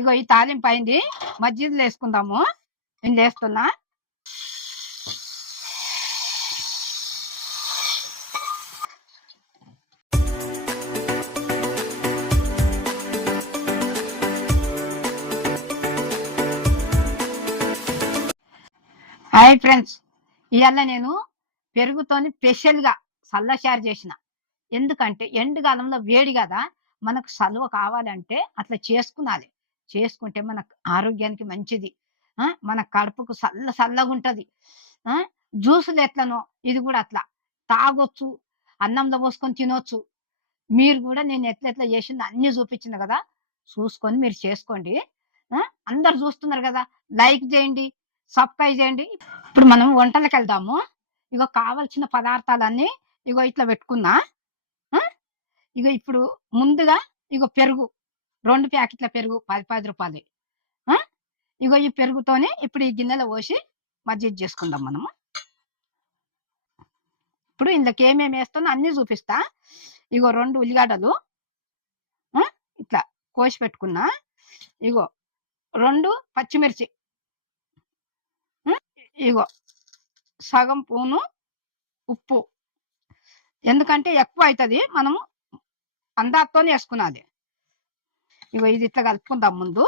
ఇగో ఈ తాలింపు అయింది, మజ్జిగలు వేసుకుందాము. నేను వేస్తున్నా. హాయ్ ఫ్రెండ్స్, ఇవాళ నేను పెరుగుతోని స్పెషల్గా చల్లచారు చేసిన. ఎందుకంటే ఎండుకాలంలో వేడి కదా, మనకు చలువ కావాలంటే అట్లా చేసుకునాలి. చేసుకుంటే మనకు ఆరోగ్యానికి మంచిది. మన కడుపుకు చల్లగా ఉంటుంది. జ్యూసులు ఎట్లనో ఇది కూడా అట్లా తాగొచ్చు, అన్నంలో పోసుకొని తినొచ్చు. మీరు కూడా నేను ఎట్లా చేసింది అన్ని చూపించిన కదా, చూసుకొని మీరు చేసుకోండి. అందరు చూస్తున్నారు కదా, లైక్ చేయండి, సబ్స్క్రైబ్ చేయండి. ఇప్పుడు మనం వంటలకు వెళ్దాము. ఇగో కావలసిన పదార్థాలన్నీ ఇగో ఇట్లా పెట్టుకున్నా. ఇగో ఇప్పుడు ముందుగా ఇగో పెరుగు 2 ప్యాకెట్ల పెరుగు 10 రూపాయలు. ఇగో ఈ పెరుగుతోనే ఇప్పుడు ఈ గిన్నెలో పోసి మజ్జిగ చేసుకుందాం మనము. ఇప్పుడు ఇందులోకి ఏమేమి వేస్తానో అన్ని చూపిస్తా. ఇగో 2 ఉల్లిగడ్డలు ఇట్లా కోసి పెట్టుకున్నా. ఇగో 2 పచ్చిమిర్చి, ఇగో సగం స్పూను ఉప్పు. ఎందుకంటే ఎక్కువ అవుతుంది, మనము అందాతోనే వేసుకున్నది. ఇగో ఇది ఇట్లా కలుపుకుందాం ముందు.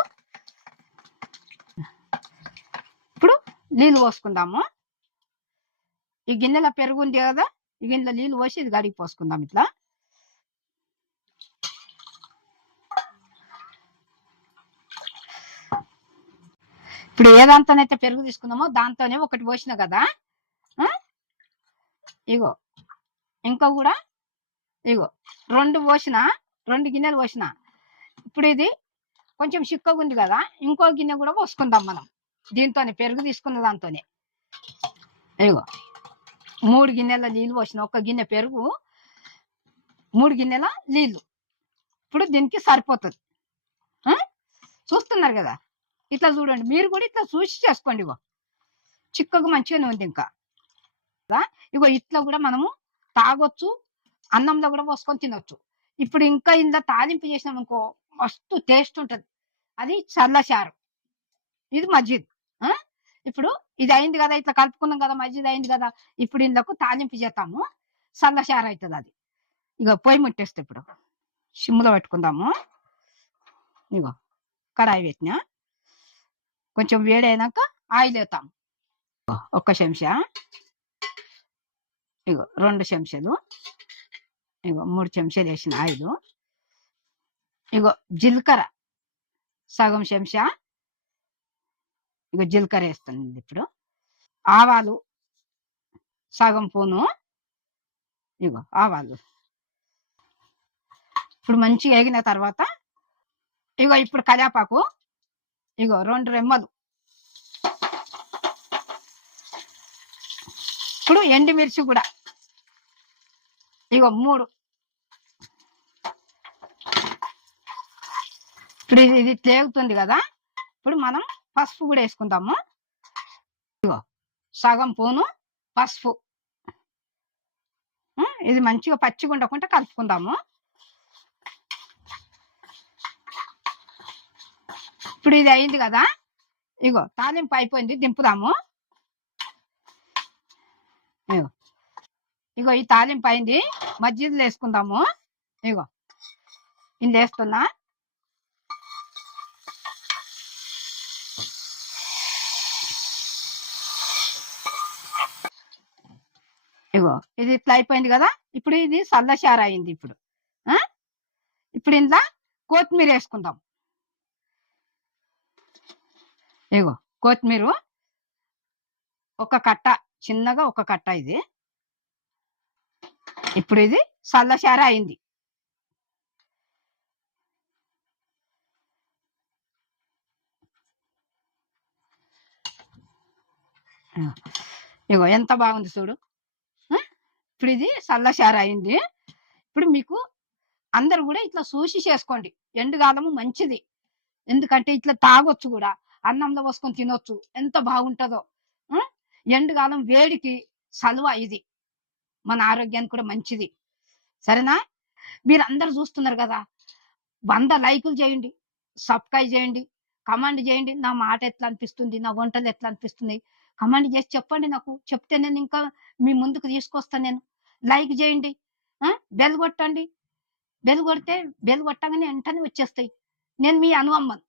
ఇప్పుడు నీళ్ళు పోసుకుందాము. ఈ గిన్నెలో పెరుగు ఉంది కదా, ఈ గిన్నెలో నీళ్ళు పోసి ఇది గడిగి పోసుకుందాం ఇట్లా. ఇప్పుడు ఏ దాంతోనైతే పెరుగు తీసుకుందామో దాంతోనే ఒకటి పోసిన కదా. ఇగో ఇంకా కూడా ఇగో 2 పోసిన, 2 గిన్నెలు పోసిన. ఇప్పుడు ఇది కొంచెం చిక్కగా ఉంది కదా, ఇంకో గిన్నె కూడా పోసుకుందాం మనం దీంతోనే, పెరుగు తీసుకున్న దాంతోనే. ఇగో 3 గిన్నెల నీళ్ళు పోసిన, 1 గిన్నె పెరుగు 3 గిన్నెల నీళ్ళు. ఇప్పుడు దీనికి సరిపోతుంది. చూస్తున్నారు కదా, ఇట్లా చూడండి. మీరు కూడా ఇట్లా చూసి చేసుకోండి. ఇగో చిక్కగా మంచిగానే ఉంది. ఇంకా ఇగో ఇట్లా కూడా మనము తాగొచ్చు, అన్నంలో కూడా పోసుకొని తినొచ్చు. ఇప్పుడు ఇంకా ఇంత తాలింపు చేసినాం అనుకో, మస్తు టేస్ట్ ఉంటుంది. అది చల్లచారు, ఇది మజ్జిగ. ఇప్పుడు ఇది అయింది కదా, ఇట్లా కలుపుకున్నాం కదా, మజ్జిగ అయింది కదా. ఇప్పుడు ఇందుకు తాలింపు చేస్తాము, చల్లచారు అవుతుంది అది. ఇక పొయ్యి ముట్టేస్తే ఇప్పుడు సిమ్లో పెట్టుకుందాము. ఇగో కడాయి పెట్టినా, కొంచెం వేడైనాక ఆయిల్ వేస్తాం. 1 చెంచా, ఇగో 2 చెంచాలు, ఇగో 3 చెంచాలు వేసిన ఆయిల్. ఇగో జీలకర్ర సగం చెంచా, ఇగో జీలకర్ర వేస్తుంది. ఇప్పుడు ఆవాలు సగం స్పూను, ఇగో ఆవాలు. ఇప్పుడు మంచిగా వేగిన తర్వాత ఇగో ఇప్పుడు కరివేపాకు, ఇగో 2 రెమ్మలు. ఇప్పుడు ఎండుమిర్చి కూడా ఇగో 3. ఇప్పుడు ఇది తేగుతుంది కదా, ఇప్పుడు మనం పసుపు కూడా వేసుకుందాము. ఇగో సగం స్పూను పసుపు. ఇది మంచిగా పచ్చిగా ఉండకుండా కలుపుకుందాము. ఇప్పుడు ఇది అయింది కదా, ఇగో తాలింపు అయిపోయింది, దింపుదాము. ఇగో ఈ తాలింపు అయింది, మజ్జిగలు వేసుకుందాము. ఇగో ఇది వేస్తున్నా. ఇగో ఇది ఇట్లా అయిపోయింది కదా, ఇప్పుడు ఇది చల్లచారు అయింది. ఇప్పుడు ఇంట్లో కొత్తిమీర వేసుకుందాం. ఇగో కొత్తిమీర 1 కట్ట, చిన్నగా 1 కట్ట ఇది. ఇప్పుడు ఇది చల్లచారు అయింది. ఇగో ఎంత బాగుంది చూడు. ఇప్పుడు ఇది చల్లచారు అయింది. ఇప్పుడు మీకు అందరు కూడా ఇట్లా చూసి చేసుకోండి. ఎండుకాలము మంచిది, ఎందుకంటే ఇట్లా తాగొచ్చు కూడా, అన్నంలో పోసుకొని తినొచ్చు, ఎంత బాగుంటుందో. ఎండుకాలం వేడికి చలువ ఇది, మన ఆరోగ్యానికి కూడా మంచిది. సరేనా? మీరు అందరు చూస్తున్నారు కదా, 100 లైకులు చేయండి, సబ్స్క్రైబ్ చేయండి, కమాండ్ చేయండి. నా మాట ఎట్లా అనిపిస్తుంది? నా వంటలు ఎట్లా అనిపిస్తున్నాయి? కమాండ్ చేసి చెప్పండి నాకు. చెప్తే నేను ఇంకా మీ ముందుకు తీసుకొస్తా నేను. లైక్ చేయండి. ఆ! బెల్ కొట్టండి. బెల్ కొడితే బెల్ కొట్టంగానే వెంటనే వచ్చేస్తాయి. నేను మీ అనువమ్మను.